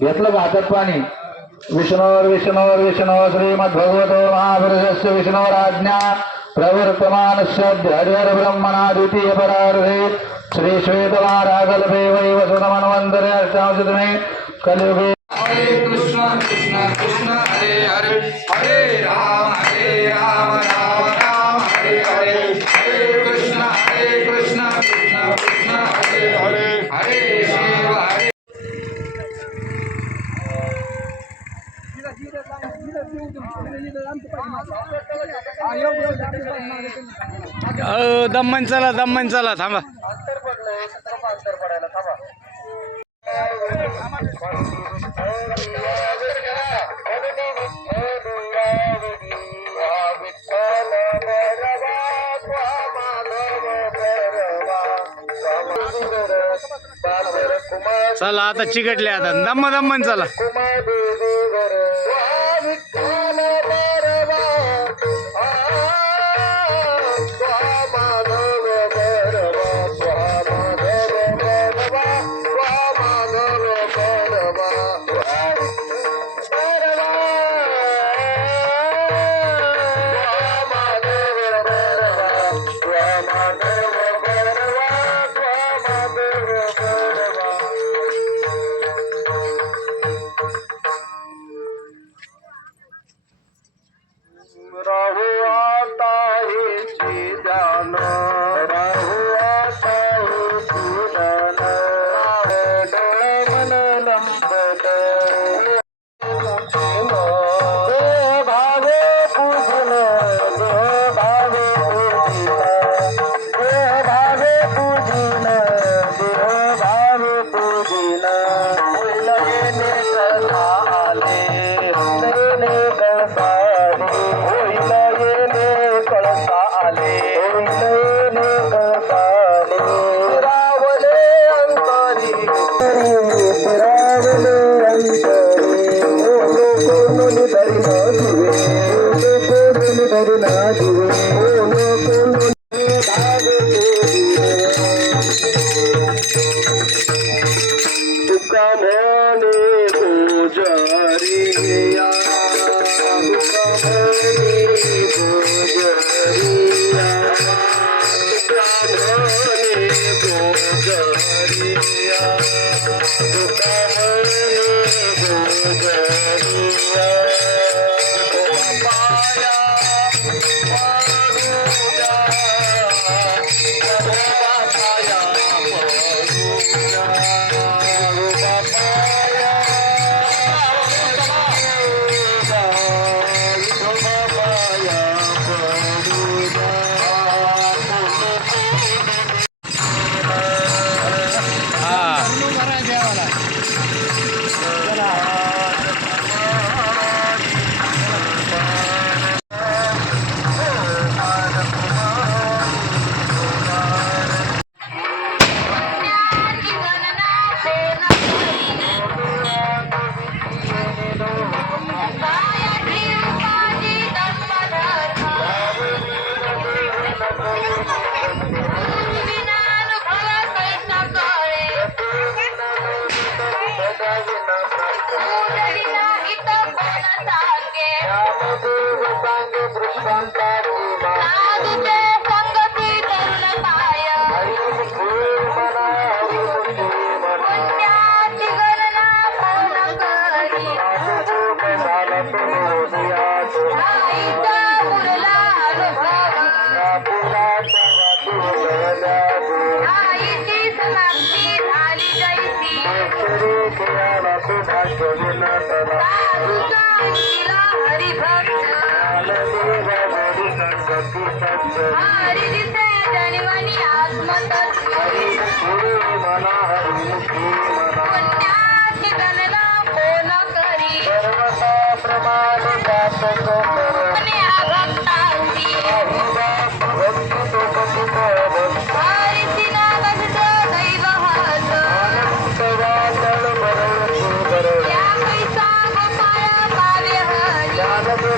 घेतलं का हातात पाणी? विष्णोर विष्णोर विष्णो श्रीमद्भगवतो महापुरुषस्य विष्णोर आज्ञा प्रवर्तमानस्य हरिहर ब्रह्मणा द्वितीय परार्धे श्री श्वेतवारागल्भे वै वसुधमन्वन्तरे अष्टादशतमे कलियुगे। हरे कृष्ण कृष्ण कृष्ण हरे हरे हरे राम राम राम हरे हरे हरे कृष्ण कृष्ण कृष्ण हरे हरे हरे शिव हरे। दम्मन चला थांबा। चला आता चिकटले, आता दम्मन चला।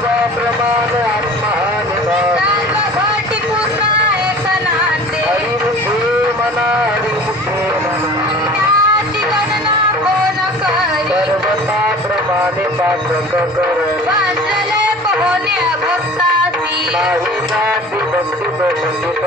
Bye. पाठक कर वाचले पोहोने भक्तासी नाही भक्ती पंडित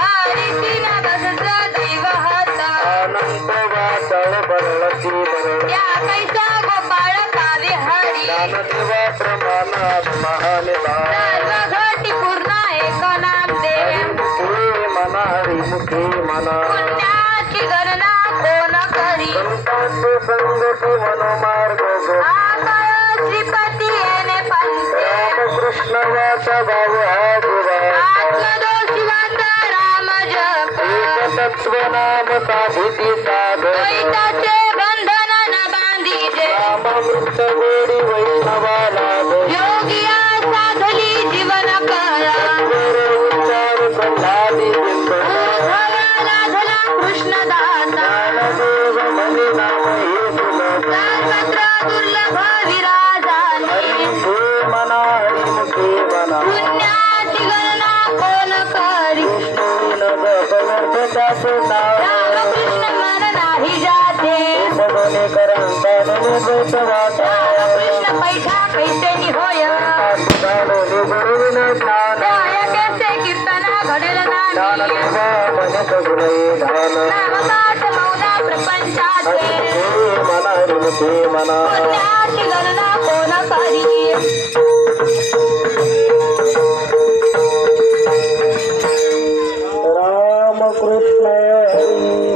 हरीची न बसत दैव हात अनंत वाचळ बरळती बरळ या कैसा गोपाळ कावे हरी ज्ञानदेव प्रमाणात महानिभा सर्व घटी पूर्ण एक नाम दे मुखे मना हरिमुखे मना पुण्याची गणना कोण करी संतांचे संगती मनोमार्ग आकाळ श्रीपती येणे पंथे रामकृष्ण वाचा भाव हा देवा आत्मदोषी वाचा राम जप एकतत्व नाम साधिती साधन द्वैताचे बंधन न बांधीजे रामामृत गोडी वैष्णवाला योगिया साधली जीवन कळा उच्चार संधानी बिंब उभयाला झाला कृष्णदासा ज्ञानदेव म्हणे नाम हे तुला सर्वत्र दुर्लभ विराजाने हरिमुखे मना हरिमुखे मना पुण्याची गणना कोण करी व्यर्थाचे नाव रामकृष्ण मन नाही जाते पदोने करांताने द्वैत वाटा रामकृष्ण पैठा कैसेनी होय घालवले गुरुविन ज्ञान त्या कैसे कीर्तना घडेल नाही ज्ञानदेव म्हणे सगुणे ध्यान नामपाठ मौना प्रपंचाचे हरिमुखे मना हरिमुखे मना पुण्याची गणना कोण करी रामकृष्ण हरी जय रामकृष्ण हरी हरी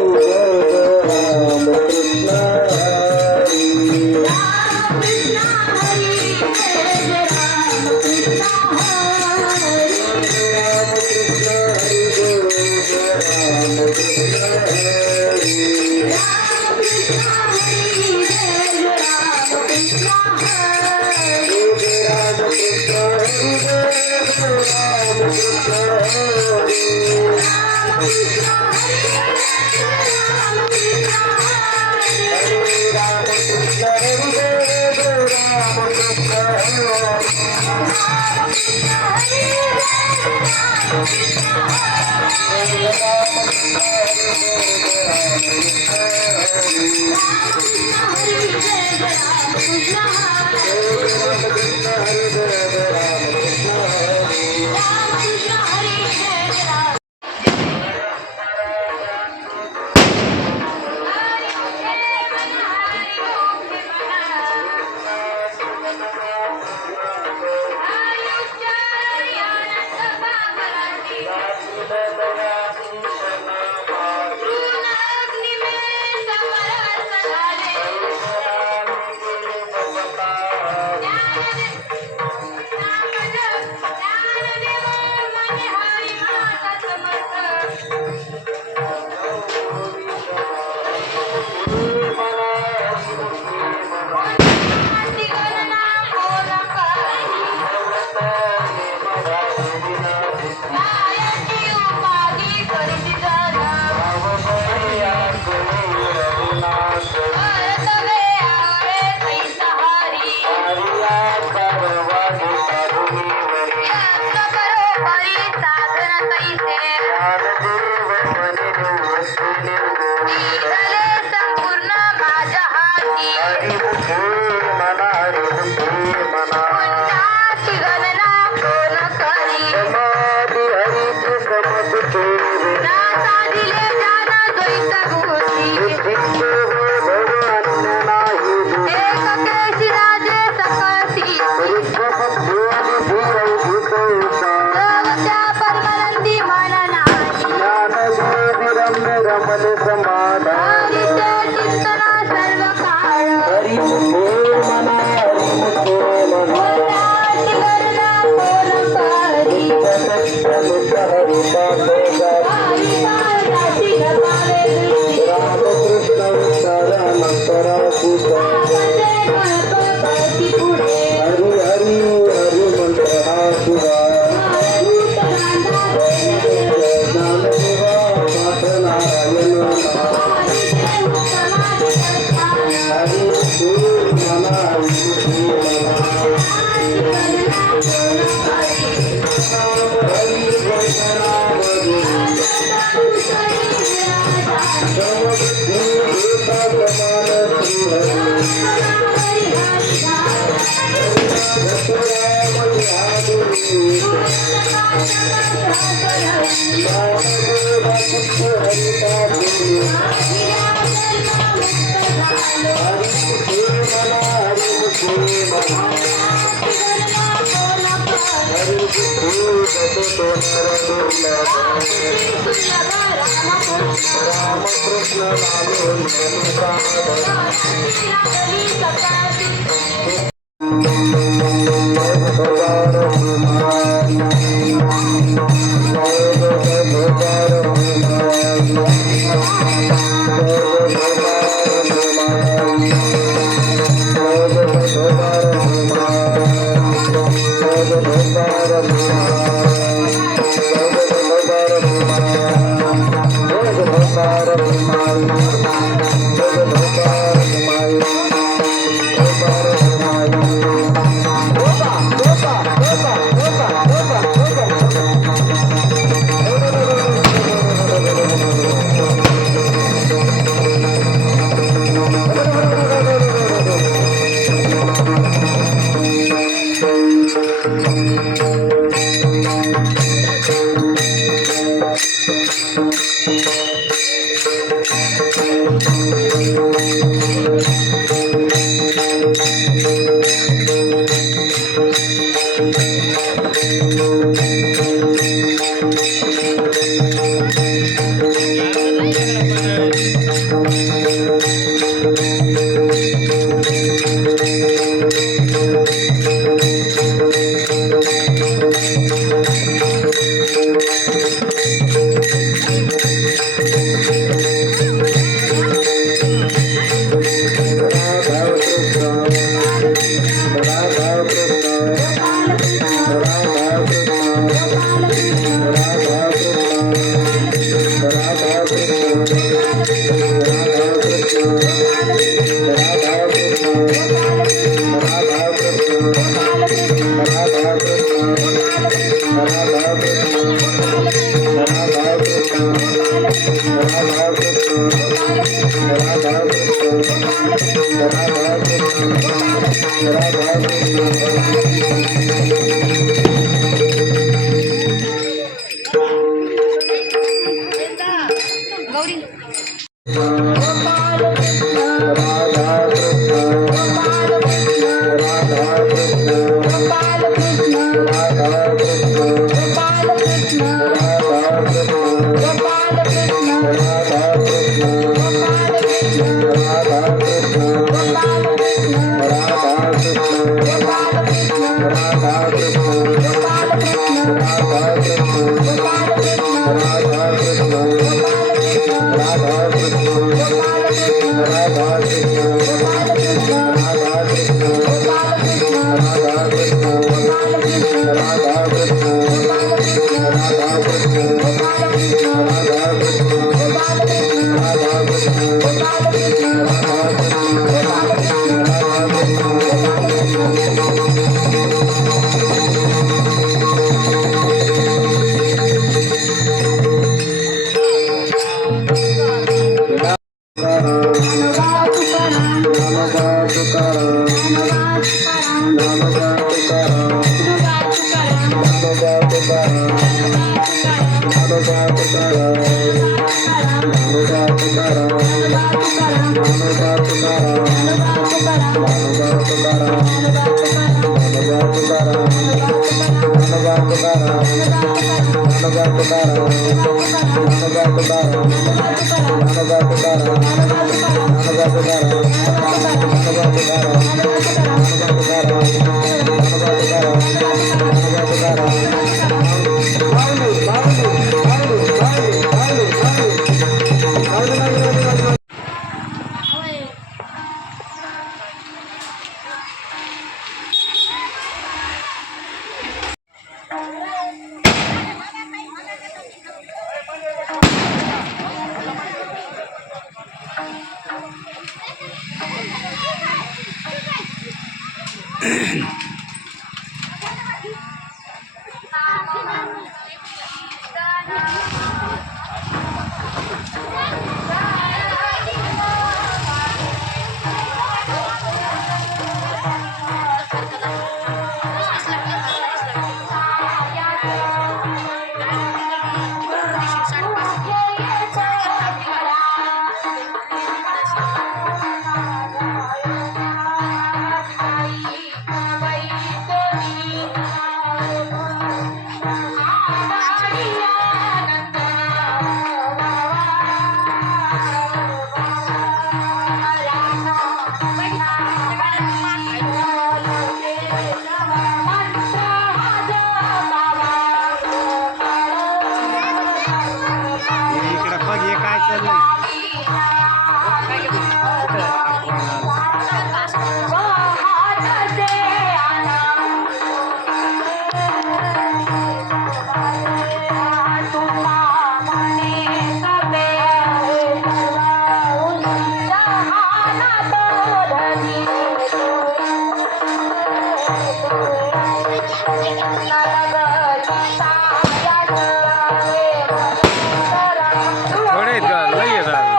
थोडे आहेत का लई येतात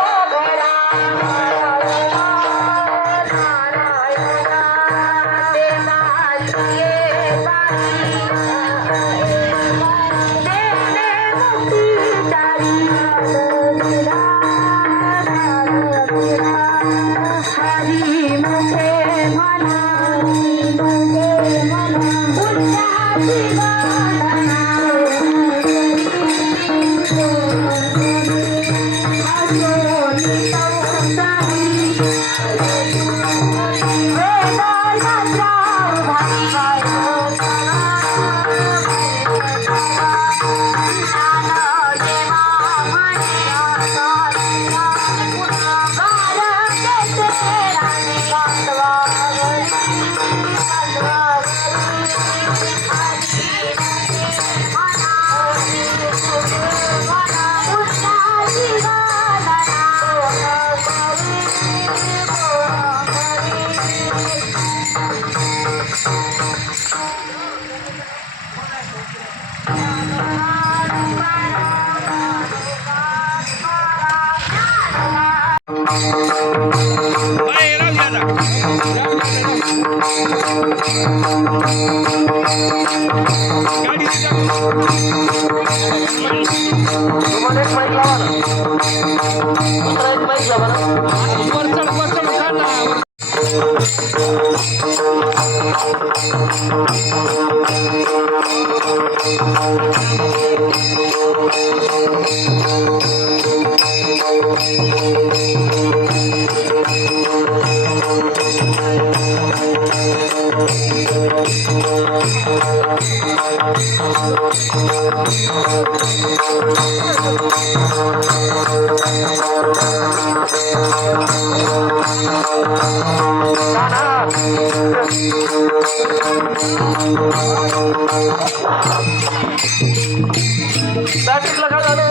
बाई, राहू द्या आता. गाडी वर चढ काढ ना. बॅटरी लगा झालं.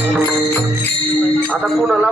आता कुणाला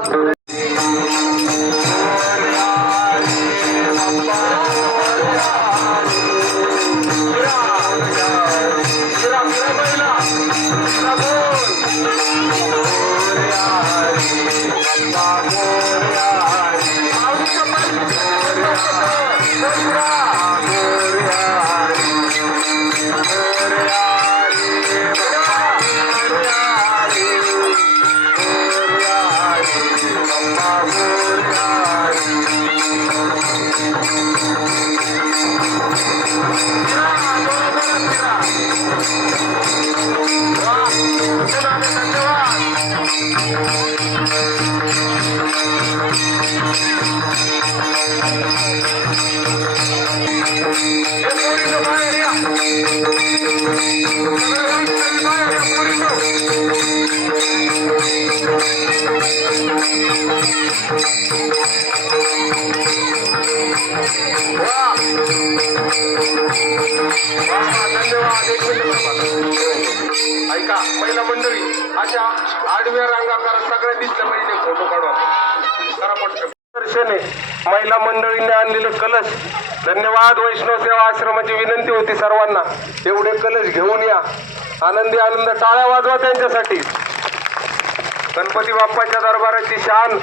ऐका, महिला मंडळी अशा आडव्या रांगा करा, सगळ्या दिसल्या पाहिजे फोटो काढून करा पटकन. महिला मंडळीने आणलेले कलश, धन्यवाद. वैष्णव सेवा आश्रमाची विनंती होती सर्वांना, एवढे कलश घेऊन या. आनंदी आनंद, टाळ्या वाजवा त्यांच्यासाठी. गणपती बाप्पाच्या दरबाराची शान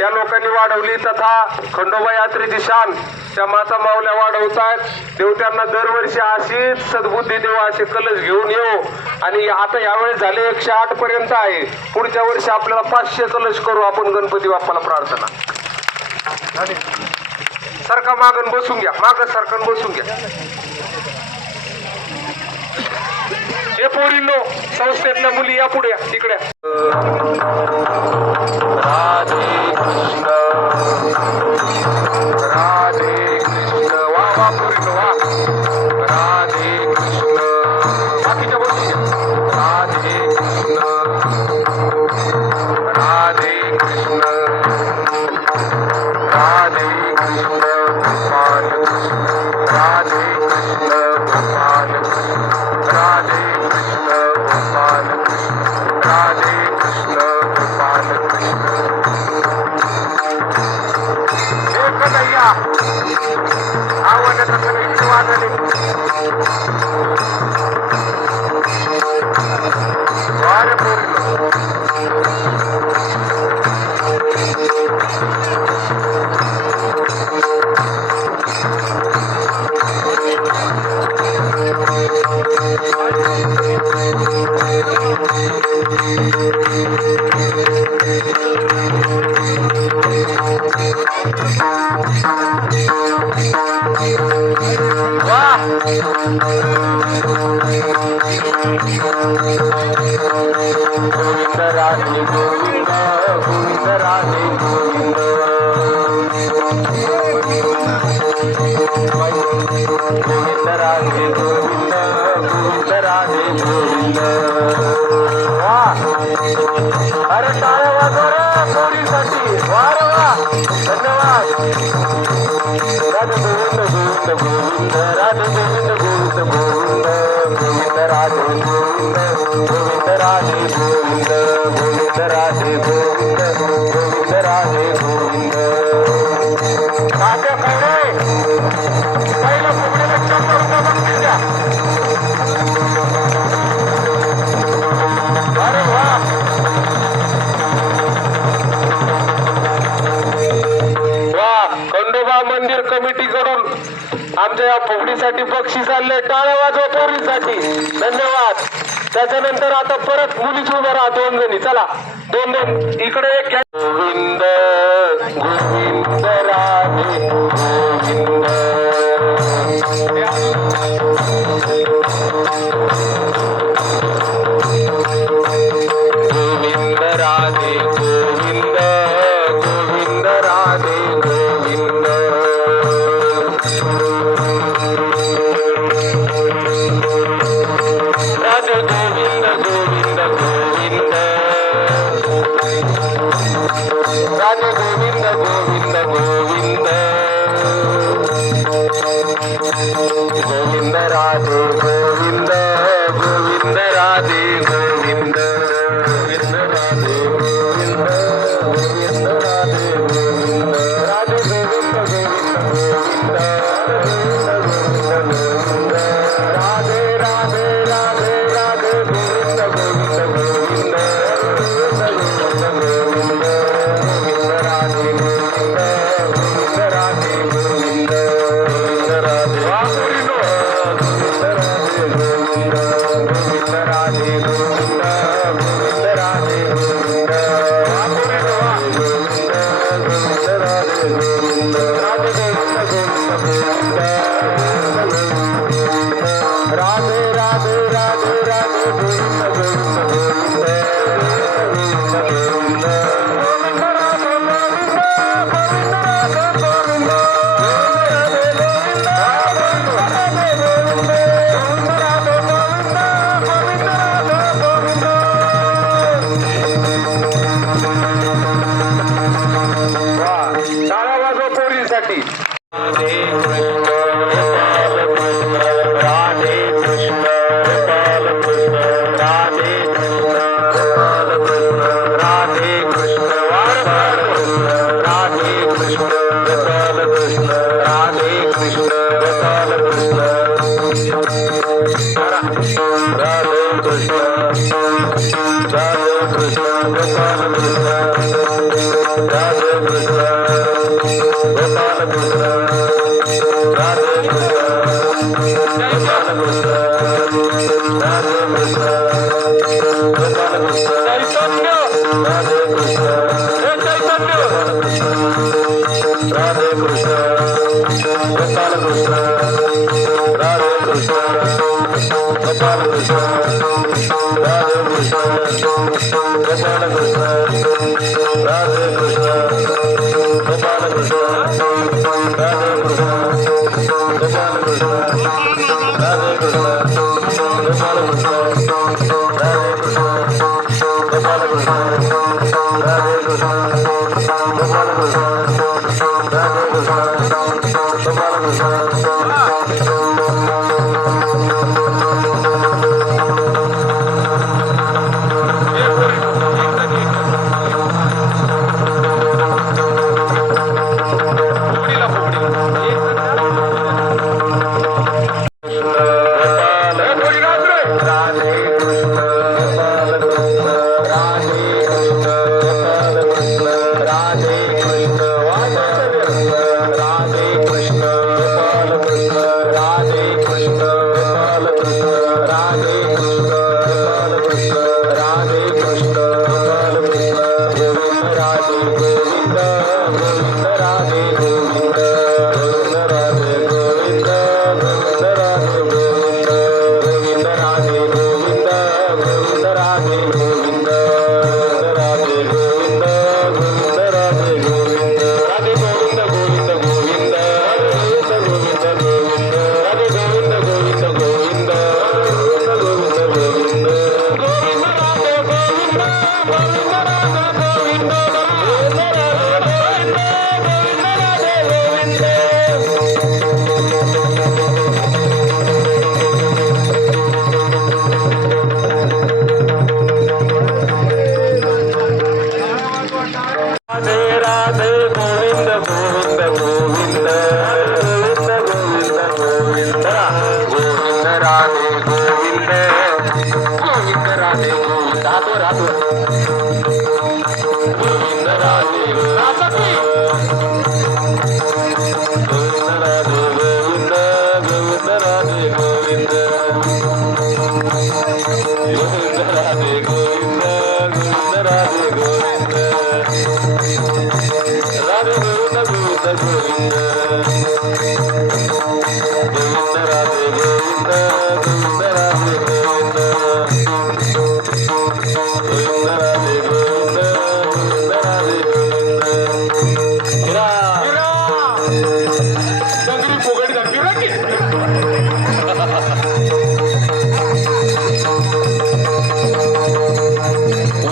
या लोकांनी वाढवली, तथा खंडोबा यात्रेची शान त्या माता माऊल्या वाढवतात. देव त्यांना दरवर्षी अशीच सद्बुद्धी देव, असे कलश घेऊन येऊ. आणि आता यावेळेस झाले 108 पर्यंत आहे. पुढच्या वर्षी आपल्याला 500 कलश करू आपण गणपती बाप्पाला प्रार्थना. सरका मागण बसून घ्या, माग सरकन बसून घ्या. हे पोरींनो, संस्थेतल्या मुली या पुढे तिकडे. राधे कृष्ण राधे कृष्ण. वा वा पोरींनो वा. राधे कृष्ण. बाकीच्या बसून घ्या. राधे कृष्ण राधे कृष्ण राधे कृष्ण गोपाल कृष्ण राधे कृष्ण गोपाल कृष्ण राधे कृष्ण गोपाल कृष्ण राधे कृष्ण गोपाल कृष्ण. एक कन्हैया आवडत कन्हैया वादने वारे पूर्ण. गोविंद राधे गोविंद गोविंद राधे गोविंद गोविंद राधे गोविंद गोविंद राधे गोविंद. वा, अरे टाळ्या वाजवा रे पोरीसाठी. वा रे वा, धन्यवाद. राधे गोविंद गोविंद गोविंद राधे गोविंद गोविंद गोविंद गोविंद राधे गोविंद गोविंद राधे गोविंद गोविंद राधे गोविंद गोविंद राधे गोविंद. तात्या खैरे पहिलं फुगडीला 100 रुपये बक्षीस द्या. अरे वा, वा. खंडोबा मंदिर कमिटीकडून आमच्या या फुगडीसाठी बक्षीस आणले. टाळ्या वाजवा पोरीसाठी. धन्यवाद. त्याच्यानंतर आता परत मुलीच उभ्या राहा, 2 जणी. चला 2 इकडे एक घ्या. गोविंद गोविंद राधे गोविंद गोविंद राधे गोविंद गोविंद राधे गोविंद. राधे गोविंद गोविंद गोविंद राधे गोविंद गोविंद गोविंद गोविंद राधे गोविंद गोविंद राधे गोविंद गोविंद राधे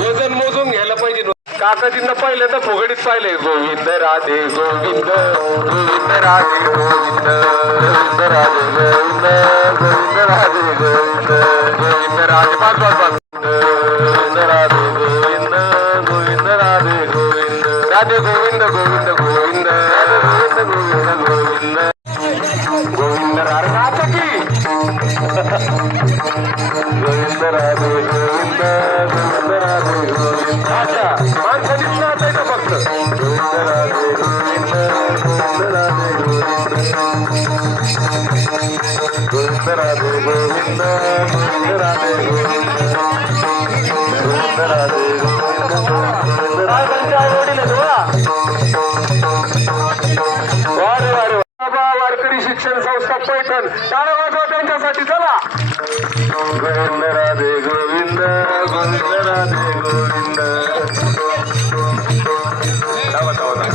वजन मोजून घ्यायला पाहिजे. काकाजींना पाहिलं तर फुगडीत पाहिले. गोविंद राधे गोविंद गोविंद राधे गोविंद गोविंद राधे गोविंद गोविंद राधे गोविंद गोविंद राधे पाच पाच पाच गोविंद राधे गोविंद गोविंद राधे गोविंद राधे गोविंद गोविंद गोविंद गोविंद गोविंद गोविंद गोविंद राधे नाचा की गोविंद राधे गोविंद गोविंद राधे गोविंद नाचा माणसानीच नाचायचं फक्त. गोविंद राधे गोविंद गोविंद राधे गोविंद गोविंद राधे गोविंद गोविंद राधे गोविंद गोविंद राधे गोविंद गोविंद राधांच्या आवडीला धुवा. वारे वारे बाबा वारकरी शिक्षण संस्था पैठण टाळा वाजवा त्यांच्यासाठी. चला. गोविंद राधे गोविंद गोविंद राधे गोविंद. धावा, धावा, धावा.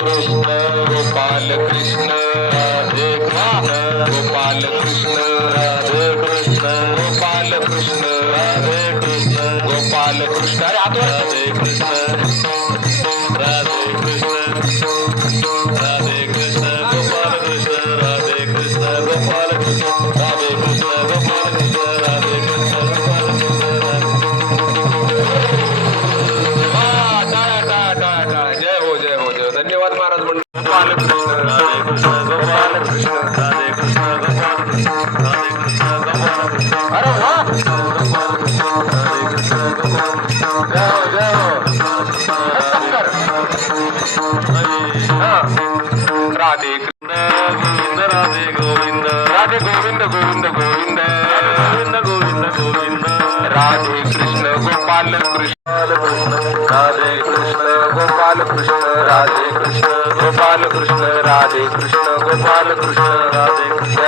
कृष्ण गोपाल कृष्ण राधे कृष्ण गोपाल कृष्ण राधे कृष्ण गोपाल कृष्ण राधे कृष्ण गोपाल कृष्ण. अरे आत्मा राधे कृष्ण राधे कृष्ण राधे कृष्ण गोपाल कृष्ण राधे कृष्ण गोपाल कृष्ण राधे कृष्ण गोपाल कृष्ण राधे कृष्ण गोपाल कृष्ण. टाळा टाळा टाळा टाळा. जय हो जय हो जय. धन्यवाद महाराज मंडळ. गोपाल कृष्ण राधे कृष्ण गोपाल कृष्ण राधे कृष्ण गोपाल कृष्ण राधे कृष्ण गोपाल कृष्ण. अरे राधे कृष्ण राधे गोविंद राधे गोविंद गोविंद गोविंद गोविंद गोविंद गोविंद राधे कृष्ण गोपाल कृष्ण राधे कृष्ण गोपाल कृष्ण राधे कृष्ण गोपाल कृष्ण राधे कृष्ण गोपाल कृष्ण राधे कृष्ण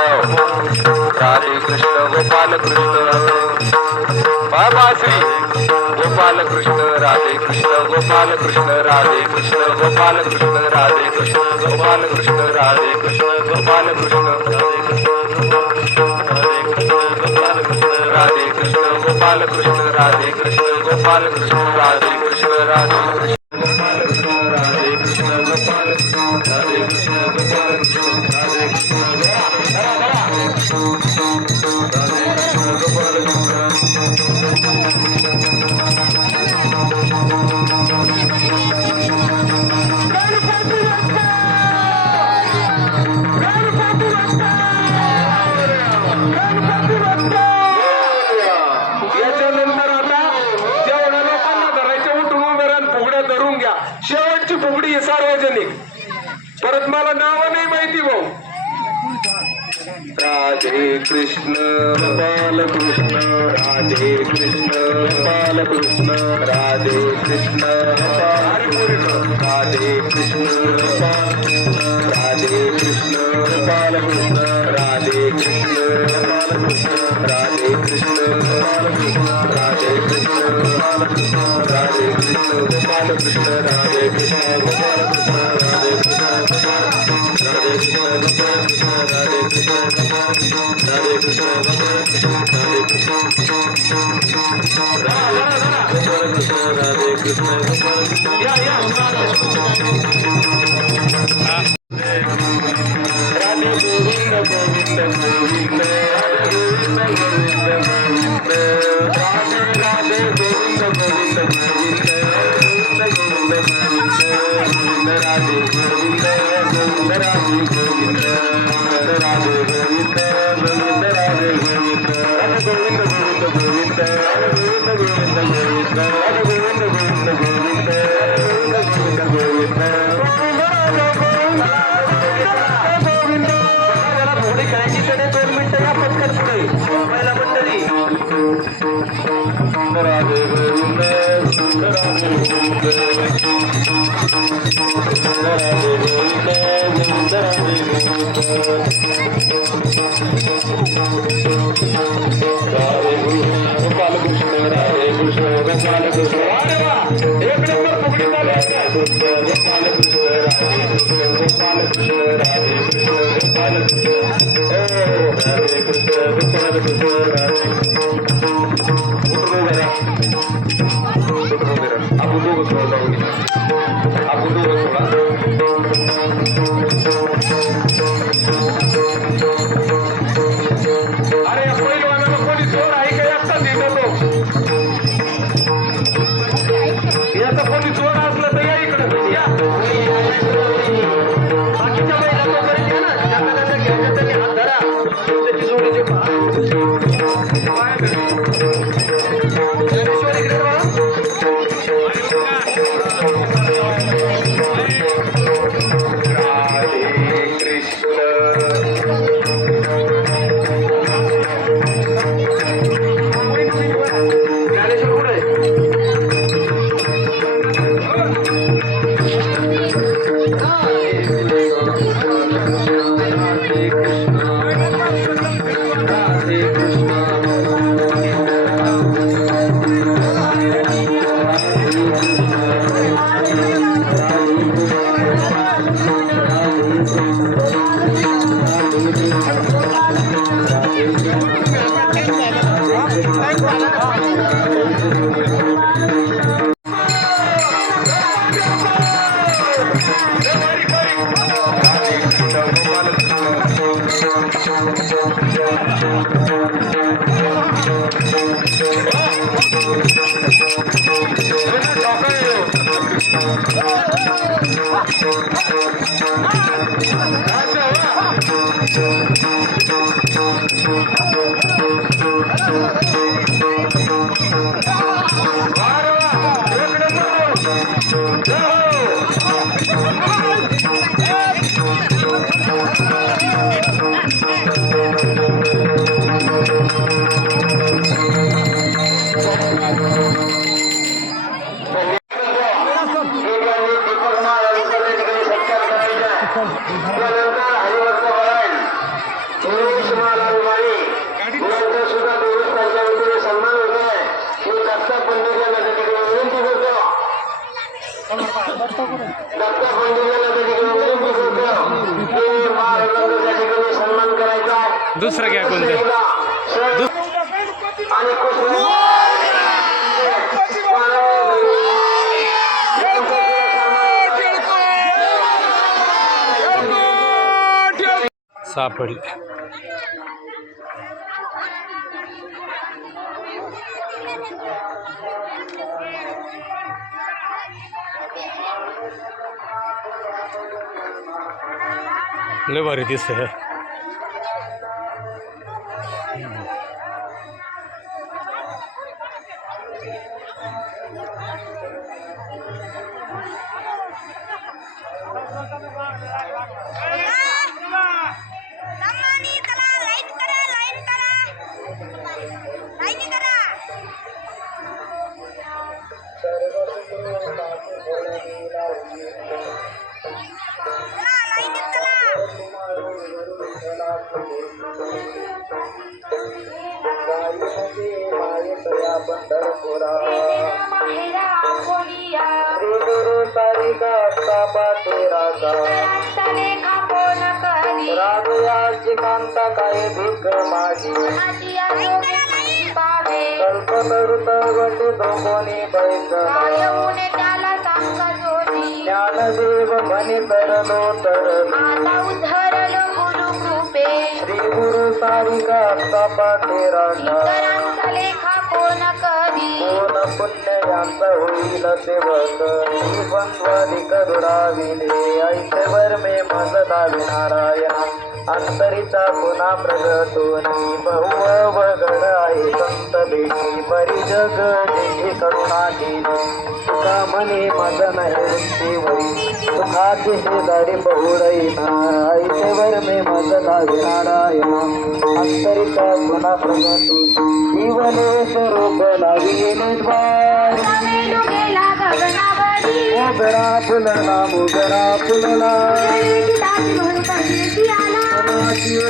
राधे कृष्ण गोपाल कृष्ण बाबा श्री गोपाल कृष्ण राधे कृष्ण गोपाल कृष्ण राधे कृष्ण गोपाल कृष्ण राधे कृष्ण गोपाल कृष्ण राधे कृष्ण गोपाल कृष्ण राधे कृष्ण गोपाल कृष्ण राधे कृष्ण गोपाल कृष्ण राधे कृष्ण राधे कृष्ण राधे कृष्ण गोपाल राधे कृष्ण गोपाल कृष्ण राधे कृष्ण गोपाल याच्यानंतर आता जेवढ्या लोकांना धरायचे उठून उभे राहून फुगड्या धरून घ्या. शेवटची फुगडी आहे सार्वजनिक. परत मला नाव नाही माहिती भाऊ. राधे कृष्ण बालकृष्ण राधे कृष्ण बालकृष्ण राधे कृष्ण राधे कृष्ण राधे कृष्ण बालकृष्ण राधे कृष्ण बालकृष्ण राधे कृष्ण बालकृष्ण राधे कृष्ण बालकृष्ण राधे कृष्ण बालकृष्ण राधे कृष्ण बालकृष्ण राधे कृष्ण राधे कृष्ण राधे कृष्ण राधे कृष्ण राधे कृष्ण राधे कृष्ण या राधे गोविंद गोविंद गोविंद गोविंद गोविंद गोविंद राधे राधे गोविंद गोविंद गोविंद गोविंद गोविंद गोविंद राधे गोविंद गोविंद राधे गोविंद राधे गोविंद गोविंद राधे गोविंद गोविंद गोविंद गोविंद गोविंद गोविंद गोविंद गोविंद गोविंद गोविंद गोविंद थोडी काळजी कडे 2 मिनिटं या पटकन पुढे महिला मंडळी राधे गोविंद राधे गोविंद राधे गोविंद गोविंद राधे गोविंद राधे गोपाल कृष्ण राधे कृष्ण गोपाल कृष्ण अरे वा एक नंबर फुगडी झाली गोपाल कृष्ण राधे कृष्ण गोपाल कृष्ण राधे कृष्ण गोपाल कृष्ण राधे कृष्ण गोपाल कृष्ण राधे आपण दोघं सोडा जाऊन आपण दोघं सोडा अरे या पहिलवानाला कोणी सोड आहे का एकटाच येतो तो याचा कोणी सोड असलं तर या इकडे या बाकीच्या महिला तोपर्यंत या ना त्याला घ्यायचं त्यांनी हात धरा त्याची जोडीचे ज्ञानेश्वर इकडे बघा Thank you. सन्मान करायचा दुसरं घ्या कोणतं आणि सापडले लय भारी दिसतंय कांता काय भीक माझी कल्पतरुत वटी दोघोनी ज्ञानदेव म्हणे तरलो श्री गुरु सारिका पाठे राजा कोण पुण्य यांचा होईल सेवक श्री बंधवादी करुणाविले ऐसेवर मे मजदा नारायणा अंतरीचा पुन्हा प्रगतोनी बहु वगड आहे संत भेटी परी जग जेथे करुणा केली तुका म्हणे मदन वृत्तीवरी सुखाचे शेजारी बहुडईना ऐसेवर मे मदना नारायणा अंतरीचा पुन्हा प्रगतो जीवने स्वरूप लाविले द्वार मोगरा फुलला मोगरा फुलला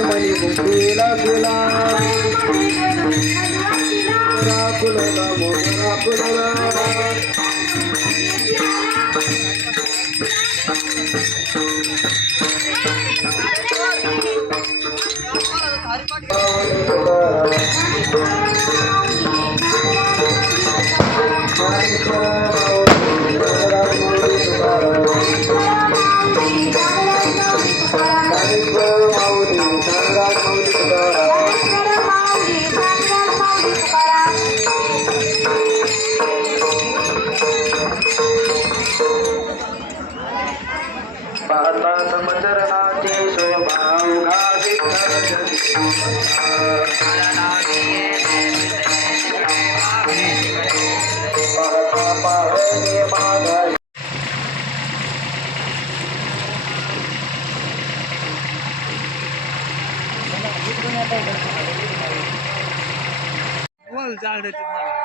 मनी मुठीला फुला मोगरा फुलला मोगरा फुलला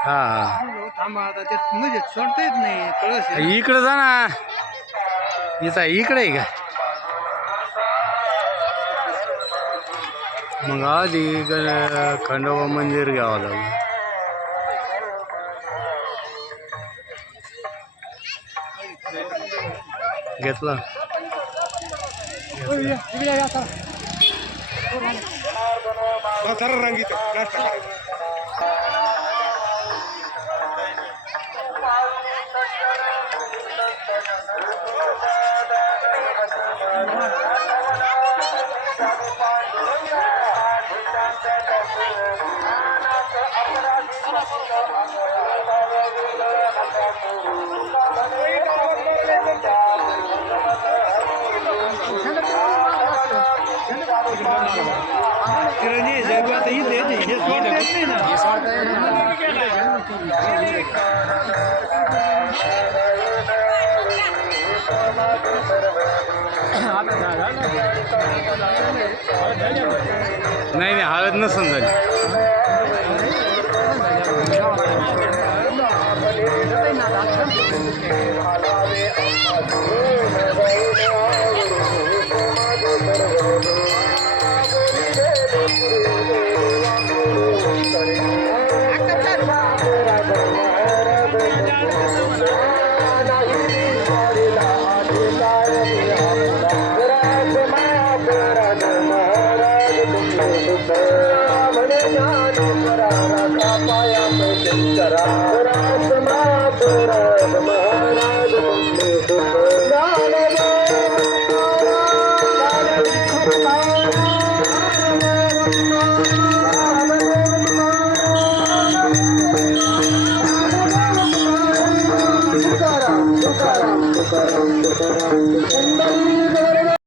हा थांबा आता ते म्हणजे सोडता येत नाही कळस इकडे जा ना इथं इकडे आहे का मग आधी खंडोबा मंदिर घ्यावं लागलं घेतला रंगीत नाही नाही हळद नसून झाली महाराज